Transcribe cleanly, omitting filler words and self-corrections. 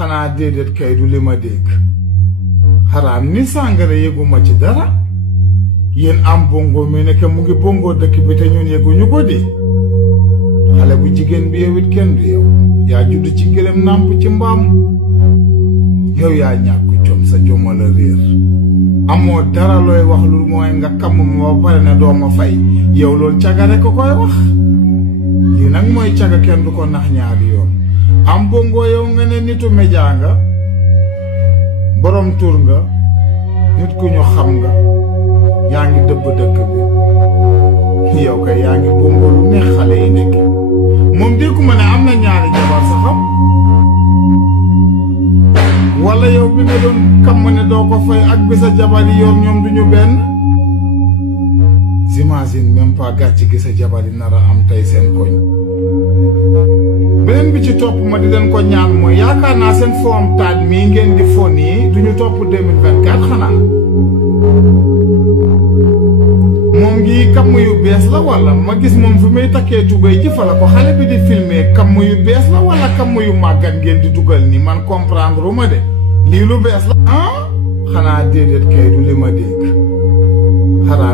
xanaa déedéet kay du li ma dégg xaraam ni sàngara yëguma ci dara yéen am bongo mi nekk mu ngi bongo dëkk bi te ñun yëguñu ko di xale bu jigéen bi yow it kenn du yow yaa judd ci gëlëm nàmp ci mbaam yow yaa ñàkk jom sa joma la réer amoo dara looy wax lu mooy nga kamm ma ba pare ne doo ma fay yow loolu caga rek ko koy wax lii nag mooy caga kenn du ko nax ñaari yoon am bongo yow nga ne nitu média nga borom tur nga nit ku ñu xam nga yaa ngi dëbb dëkk bi yow kay yaa ngi bongo lu neex xale yi nekk moom dégguma ne am na ñaari jabar sa xam wala yow bi nga doon kam ne doo ko fay ak bi sa jabar yi yor ñoom duñu benn j'imagine même pas gàcc gi sa jabar yi nar a am tey seen koñ beneen bi ci topp ma di leen ko ñaan mooy yaakaar naa seen foom taaj mii ngeen di fon yi duñu topp 2024 xanaa moom ngi kamm yu bees la wala ma gis moom fi muy takkee tubéy ji fa la ko xale bi di filmer kamm yu bees la wala kamm yu màggat ngeen di dugal ni man comprendre ma de lii lu bees la xanaa déedéet kay du li ma dégg xanaa